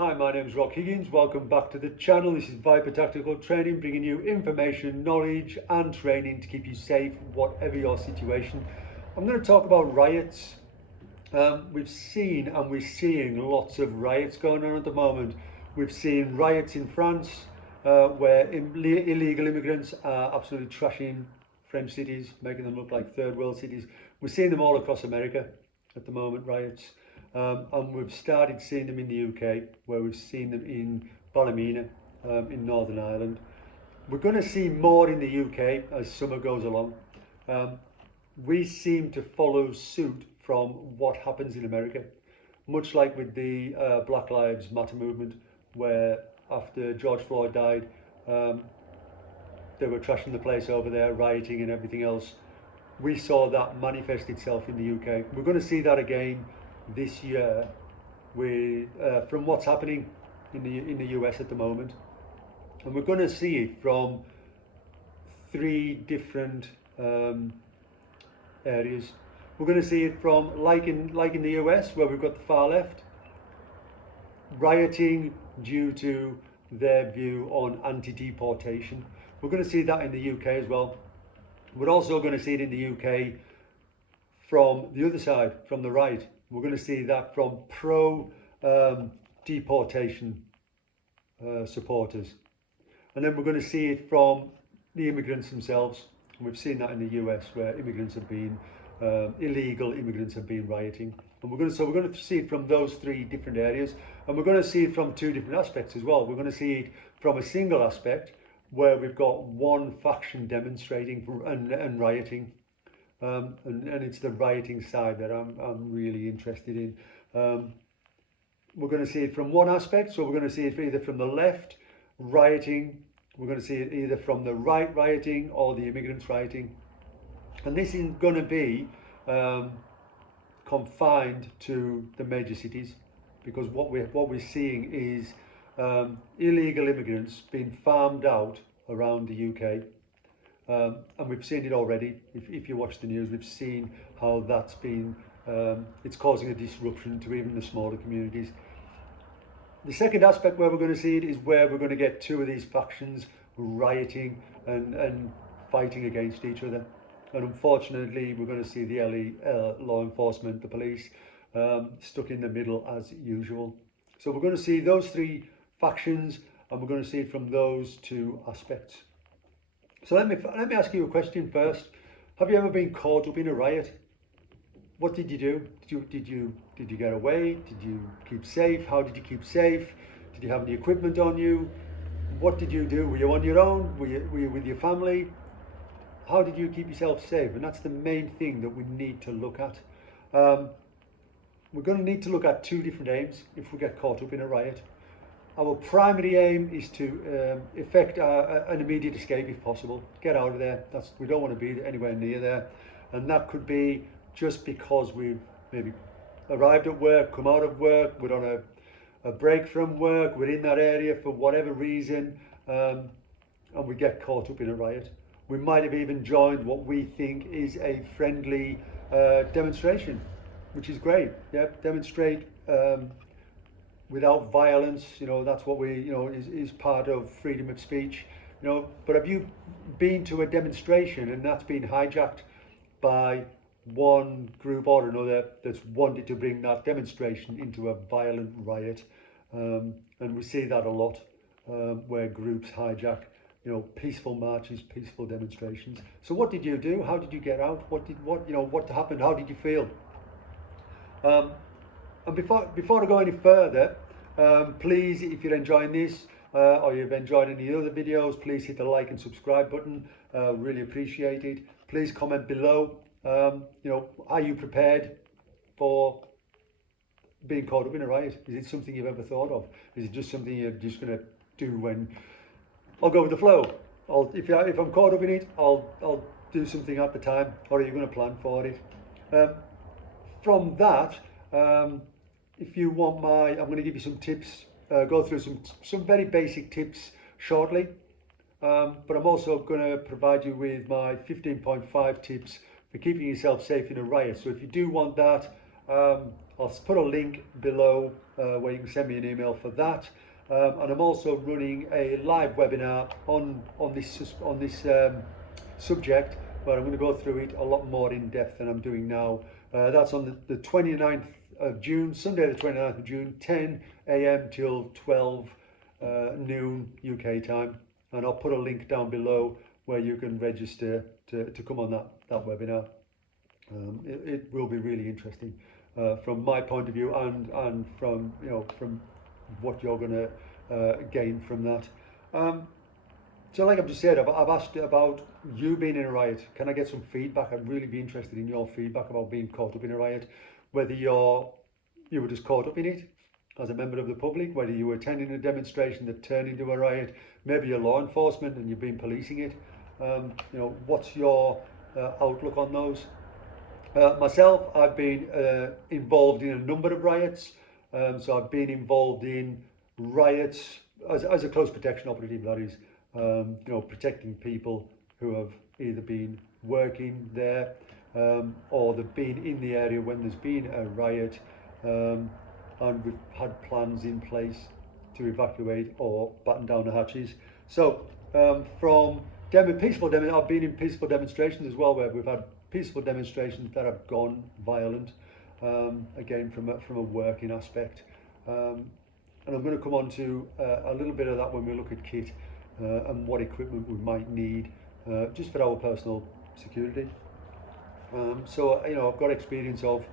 Hi, my name is Rock Higgins. Welcome back to the channel. This is Viper Tactical Training, bringing you information, knowledge and training to keep you safe, whatever your situation. I'm going to talk about riots. We've seen and we're seeing lots of riots going on at the moment. We've seen riots in France where illegal immigrants are absolutely trashing French cities, making them look like third world cities. We're seeing them all across America at the moment, riots. And we've started seeing them in the UK, where we've seen them in Ballymena, in Northern Ireland. We're going to see more in the UK as summer goes along. We seem to follow suit from what happens in America, much like with the Black Lives Matter movement, where after George Floyd died, they were trashing the place over there, rioting and everything else. We saw that manifest itself in the UK. We're going to see that again this year from what's happening in the US at the moment, and we're going to see it from three different areas. We're going to see it from like in the US, where we've got the far left rioting due to their view on anti-deportation. We're going to see that in the UK as well. We're also going to see it in the UK from the other side, from the right. We're going to see that from pro-deportation supporters. And then we're going to see it from the immigrants themselves. And we've seen that in the US, where immigrants have been, illegal immigrants have been rioting. And we're going to see it from those three different areas. And we're going to see it from two different aspects as well. We're going to see it from a single aspect, where we've got one faction demonstrating and rioting. And it's the rioting side that I'm really interested in. We're going to see it from one aspect, so we're going to see it either from the left rioting, we're going to see it either from the right rioting or the immigrants rioting. And this isn't going to be confined to the major cities, because what we're seeing is illegal immigrants being farmed out around the UK. And we've seen it already. If you watch the news, we've seen how that's been, it's causing a disruption to even the smaller communities. The second aspect where we're going to see it is where we're going to get two of these factions rioting and fighting against each other. And unfortunately, we're going to see the law enforcement, the police, stuck in the middle as usual. So we're going to see those three factions, and we're going to see it from those two aspects. So let me ask you a question first. Have you ever been caught up in a riot? What did you do? Did you get away? Did you keep safe? How did you keep safe? Did you have any equipment on you? What did you do? Were you on your own? Were you with your family? How did you keep yourself safe? And that's the main thing that we need to look at. We're going to need to look at two different aims if we get caught up in a riot. Our primary aim is to effect an immediate escape if possible. Get out of there. We don't want to be anywhere near there. And that could be just because we've maybe arrived at work, come out of work, we're on a break from work, we're in that area for whatever reason, and we get caught up in a riot. We might have even joined what we think is a friendly demonstration, which is great. Yeah, demonstrate without violence, that's what is part of freedom of speech, but have you been to a demonstration and that's been hijacked by one group or another that's wanted to bring that demonstration into a violent riot? And we see that a lot, where groups hijack, peaceful marches, peaceful demonstrations. So what did you do? How did you get out? What happened? How did you feel? And before I go any further, please, if you're enjoying this or you've enjoyed any other videos, please hit the like and subscribe button. Really appreciate it. Please comment below. Are you prepared for being caught up in a riot? Is it something you've ever thought of? Is it just something you're just going to do when I'll go with the flow? If I'm caught up in it, I'll do something at the time, or are you going to plan for it? From that, if you want I'm going to give you some tips, go through some very basic tips shortly, but I'm also going to provide you with my 15.5 tips for keeping yourself safe in a riot. So if you do want that, I'll put a link below where you can send me an email for that. And I'm also running a live webinar on this subject, where I'm going to go through it a lot more in depth than I'm doing now. That's on the 29th of June, Sunday the 29th of June, 10 a.m. till 12 noon UK time. And I'll put a link down below where you can register to come on that webinar. It will be really interesting from my point of view, and from from what you're going to gain from that. So like I've just said, I've asked about you being in a riot. Can I get some feedback? I'd really be interested in your feedback about being caught up in a riot, whether you were just caught up in it as a member of the public, whether you were attending a demonstration that turned into a riot, maybe you're law enforcement and you've been policing it. What's your outlook on those? Myself, I've been involved in a number of riots. So I've been involved in riots as a close protection operative, that is, protecting people who have either been working there or they've been in the area when there's been a riot, and we've had plans in place to evacuate or batten down the hatches. So from I've been in peaceful demonstrations as well, where we've had peaceful demonstrations that have gone violent, again from a working aspect. And I'm going to come on to a little bit of that when we look at kit and what equipment we might need just for our personal security. So I've got experience of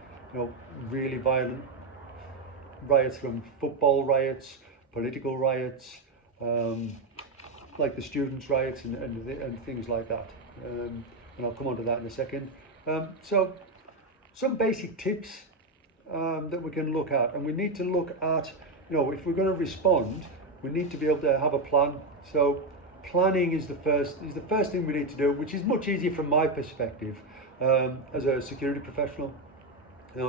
really violent riots, from football riots, political riots, like the students' riots and things like that. And I'll come on to that in a second. So some basic tips that we can look at, and we need to look at, if we're going to respond, we need to be able to have a plan. So planning is the first thing we need to do, which is much easier from my perspective as a security professional.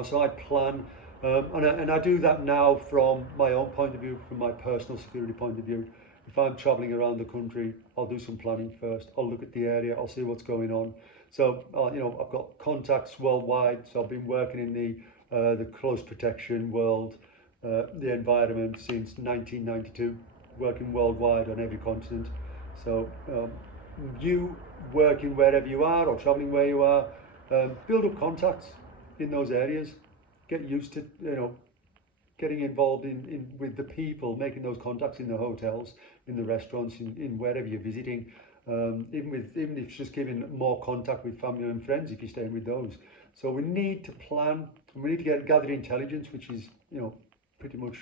So I plan, and I do that now from my own point of view, from my personal security point of view. If I'm traveling around the country, I'll do some planning first. I'll look at the area, I'll see what's going on. So I've got contacts worldwide, so I've been working in the close protection world, the environment, since 1992, working worldwide on every continent. So you working wherever you are or traveling where you are, build up contacts in those areas, get used to getting involved with the people, making those contacts in the hotels, in the restaurants, in wherever you're visiting, even if it's just giving more contact with family and friends if you're staying with those. So we need to plan, and we need to gather intelligence, which is pretty much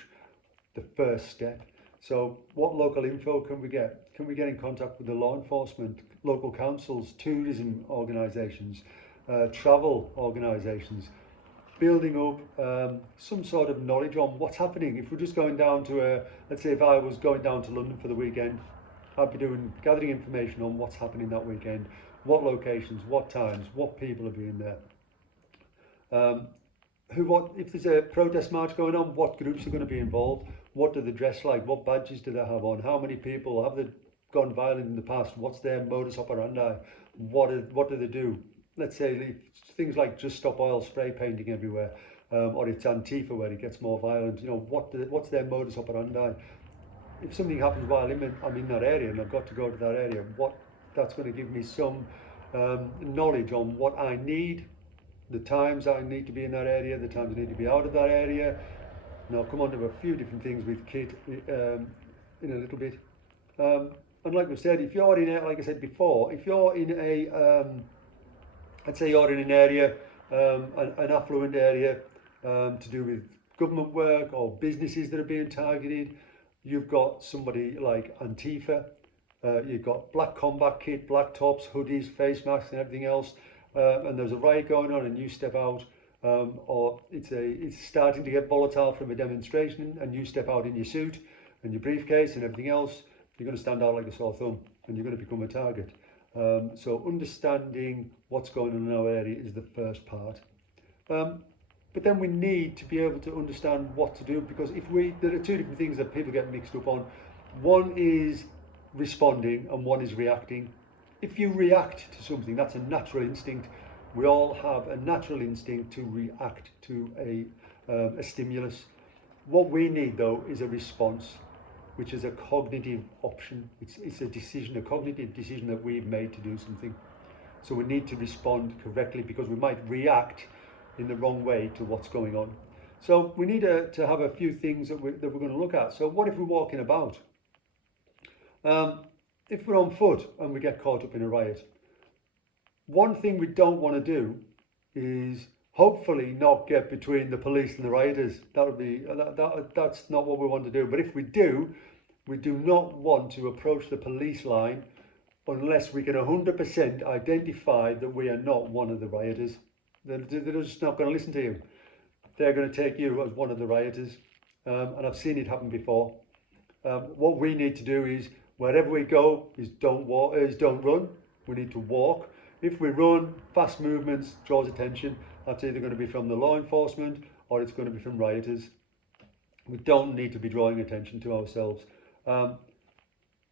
the first step. So what local info can we get? Can we get in contact with the law enforcement, local councils, tourism organisations, travel organisations, building up some sort of knowledge on what's happening. If we're just going down to let's say if I was going down to London for the weekend, I'd be gathering information on what's happening that weekend, what locations, what times, what people are being there. If there's a protest march going on, what groups are going to be involved, what do they dress like, what badges do they have on, how many people have they gone violent in the past, what's their modus operandi, what do they do. Let's say things like Just Stop Oil spray painting everywhere, or it's Antifa where it gets more violent. What's their modus operandi? If something happens while I'm in that area and I've got to go to that area, that's going to give me some knowledge on what I need, the times I need to be in that area, the times I need to be out of that area. And I'll come on to a few different things with kit in a little bit. And like we said, if you're like I said before, if you're in let's say you're in an area, an affluent area, to do with government work or businesses that are being targeted, you've got somebody like Antifa, you've got black combat kit, black tops, hoodies, face masks and everything else, and there's a riot going on and you step out, or it's starting to get volatile from a demonstration and you step out in your suit and your briefcase and everything else, you're going to stand out like a sore thumb and you're going to become a target. So understanding what's going on in our area is the first part. But then we need to be able to understand what to do, because there are two different things that people get mixed up on. One is responding and one is reacting. If you react to something, that's a natural instinct. We all have a natural instinct to react to a stimulus. What we need though is a response, which is a cognitive option. It's a decision, a cognitive decision that we've made to do something. So we need to respond correctly because we might react in the wrong way to what's going on. So we need to have a few things that we're going to look at. So what if we're walking about? If we're on foot and we get caught up in a riot, one thing we don't want to do is hopefully not get between the police and the rioters. That's not what we want to do. But if we do not want to approach the police line unless we can 100% identify that we are not one of the rioters. They're just not going to listen to you. They're going to take you as one of the rioters. And I've seen it happen before. What we need to do is, wherever we go, is don't run. We need to walk. If we run, fast movements draws attention. That's either going to be from the law enforcement or it's going to be from rioters. We don't need to be drawing attention to ourselves.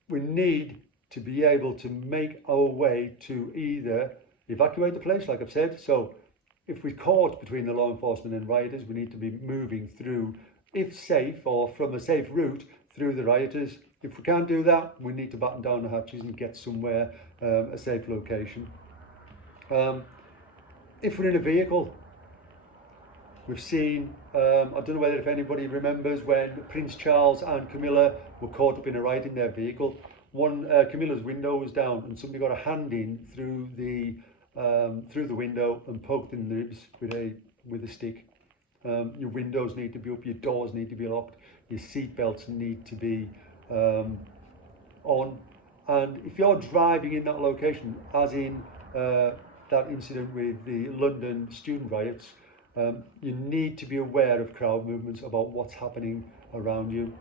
We need to be able to make our way to either evacuate the place, like I've said. So if we're caught between the law enforcement and rioters, we need to be moving through, if safe or from a safe route, through the rioters. If we can't do that, we need to batten down the hatches and get somewhere, a safe location. If we're in a vehicle, we've seen, I don't know whether if anybody remembers when Prince Charles and Camilla were caught up in a riot in their vehicle. Camilla's window was down and somebody got a hand in through the window and poked in the ribs with a stick. Your windows need to be up, your doors need to be locked, your seat belts need to be on. And if you're driving in that location, as in that incident with the London student riots, you need to be aware of crowd movements, about what's happening around you,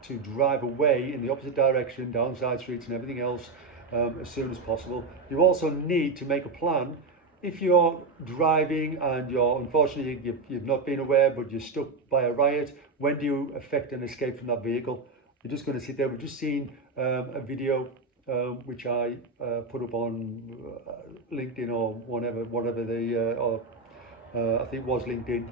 to drive away in the opposite direction, down side streets and everything else, as soon as possible. You also need to make a plan. If you're driving and unfortunately you've not been aware but you're stuck by a riot, when do you effect an escape from that vehicle? You're just going to sit there. We've just seen a video which I put up on LinkedIn or whatever I think it was LinkedIn.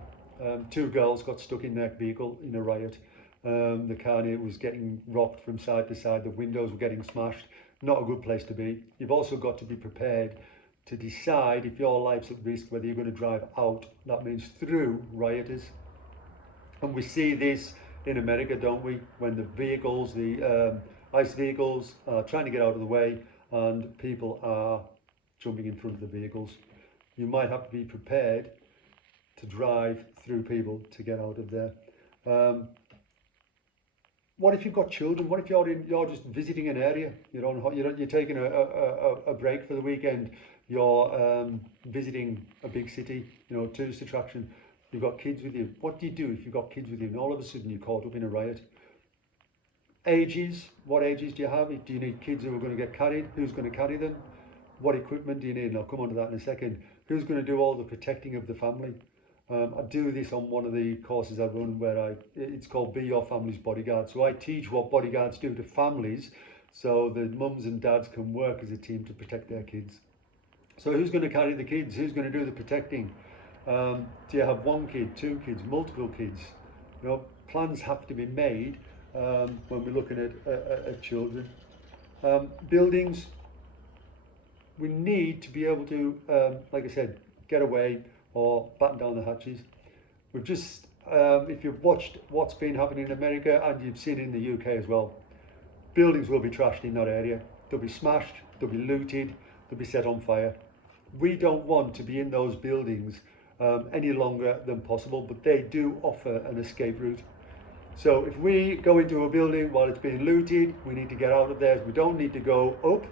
Two girls got stuck in their vehicle in a riot. The car was getting rocked from side to side. The windows were getting smashed. Not a good place to be. You've also got to be prepared to decide if your life's at risk, whether you're going to drive out. That means through rioters. And we see this in America, don't we? When the vehicles, the ICE vehicles, are trying to get out of the way and people are jumping in front of the vehicles. You might have to be prepared to drive through people to get out of there. What if you've got children? What if you're just visiting an area? You're taking a break for the weekend. You're visiting a big city, tourist attraction. You've got kids with you. What do you do if you've got kids with you and all of a sudden you're caught up in a riot? Ages. What ages do you have? Do you need kids who are going to get carried? Who's going to carry them? What equipment do you need? And I'll come on to that in a second. Who's going to do all the protecting of the family? I do this on one of the courses I run where it's called Be Your Family's Bodyguard. So I teach what bodyguards do to families so the mums and dads can work as a team to protect their kids. So who's going to carry the kids? Who's going to do the protecting? Do you have one kid, two kids, multiple kids? Plans have to be made when we're looking at children. Buildings, we need to be able to, like I said, get away or batten down the hatches. We've just, if you've watched what's been happening in America, and you've seen it in the UK as well, buildings will be trashed in that area. They'll be smashed, they'll be looted, they'll be set on fire. We don't want to be in those buildings any longer than possible, but they do offer an escape route. So if we go into a building while it's being looted, we need to get out of there. We don't need to go up,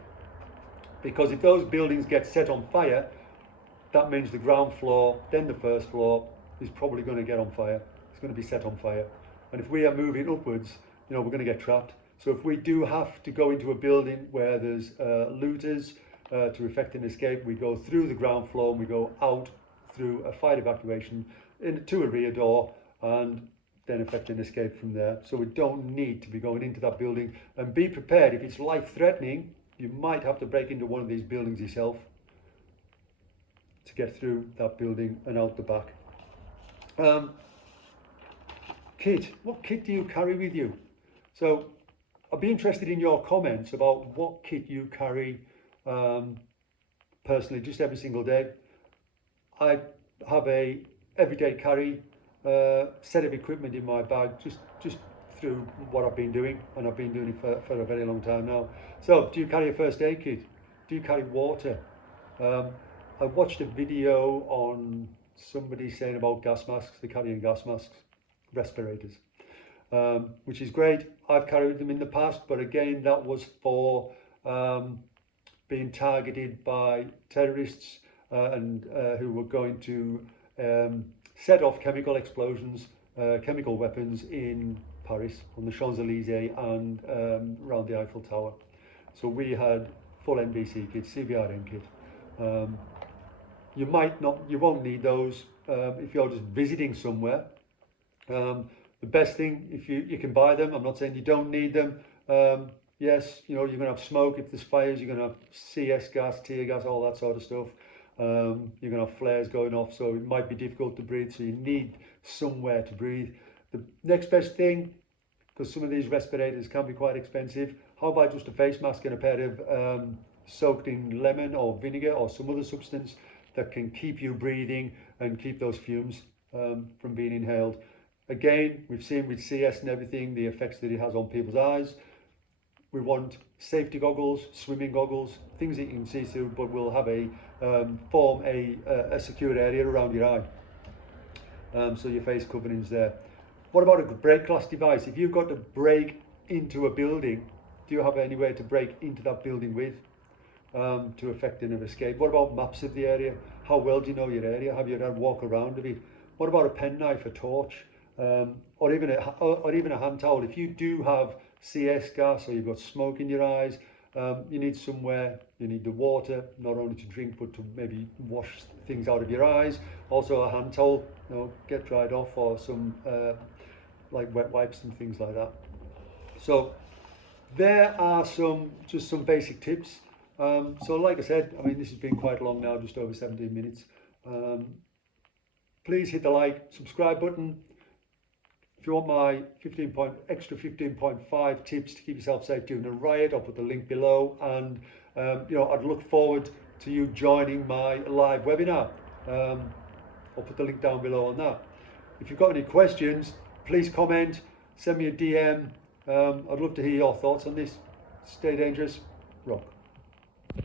because if those buildings get set on fire, that means the ground floor, then the first floor, is probably going to get on fire. It's going to be set on fire. And if we are moving upwards, we're going to get trapped. So if we do have to go into a building where there's looters to effect an escape, we go through the ground floor and we go out through a fire evacuation to a rear door and then effect an escape from there. So we don't need to be going into that building. And be prepared, if it's life-threatening, you might have to break into one of these buildings yourself to get through that building and out the back. kit. What kit do you carry with you? So I'd be interested in your comments about what kit you carry personally, just every single day. I have a everyday carry set of equipment in my bag, just through what I've been doing, and I've been doing it for a very long time now. So, do you carry a first aid kit? Do you carry water? I watched a video on somebody saying about gas masks. They're carrying gas masks, respirators, which is great. I've carried them in the past, but again, that was for being targeted by terrorists and who were going to set off chemical explosions, chemical weapons in Paris, on the Champs-Élysées and around the Eiffel Tower. So we had full NBC kit, CBRN kit. You won't need those if you're just visiting somewhere. The best thing, if you can buy them, I'm not saying you don't need them. Yes, you know, you're going to have smoke if there's fires, you're going to have CS gas, tear gas, all that sort of stuff. You're going to have flares going off, so it might be difficult to breathe, so you need somewhere to breathe. The next best thing, because some of these respirators can be quite expensive, how about just a face mask and a pair of soaked in lemon or vinegar or some other substance that can keep you breathing and keep those fumes from being inhaled. Again, we've seen with CS and everything the effects that it has on people's eyes. We want safety goggles, swimming goggles, things that you can see through, but will have form a secure area around your eye, so your face covering's there. What about a break glass device? If you've got to break into a building, do you have any way to break into that building with to effect an escape? What about maps of the area? How well do you know your area? Have you had a walk around a bit? What about a penknife, a torch, or even a hand towel? If you do have CS gas or you've got smoke in your eyes, you need somewhere, you need the water, not only to drink but to maybe wash things out of your eyes. Also a hand towel, you know, get dried off, or some like wet wipes and things like that. So there are just some basic tips. So like I said, I mean, this has been quite long now, just over 17 minutes. Please hit the like, subscribe button. If you want my extra 15.5 tips to keep yourself safe during a riot, I'll put the link below, and you know, I'd look forward to you joining my live webinar. I'll put the link down below on that. If you've got any questions, please comment, send me a DM. I'd love to hear your thoughts on this. Stay dangerous, rock.